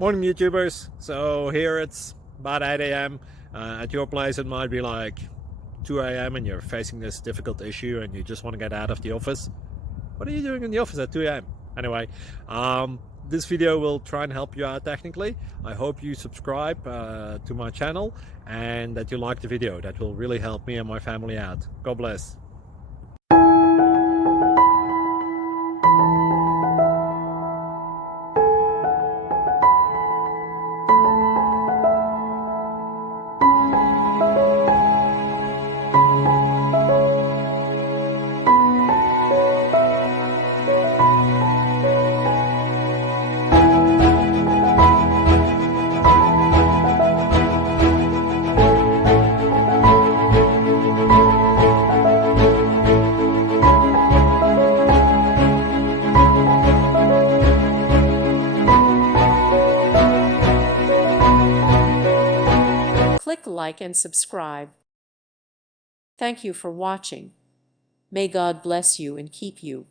Morning YouTubers. So here it's about 8 a.m. At your place it might be like 2 a.m. and you're facing this difficult issue and you just want to get out of the office. What are you doing in the office at 2 a.m.? Anyway, this video will try and help you out technically. I hope you subscribe to my channel and that you like the video. That will really help me and my family out. God bless. Click like and subscribe. Thank you for watching. May God bless you and keep you.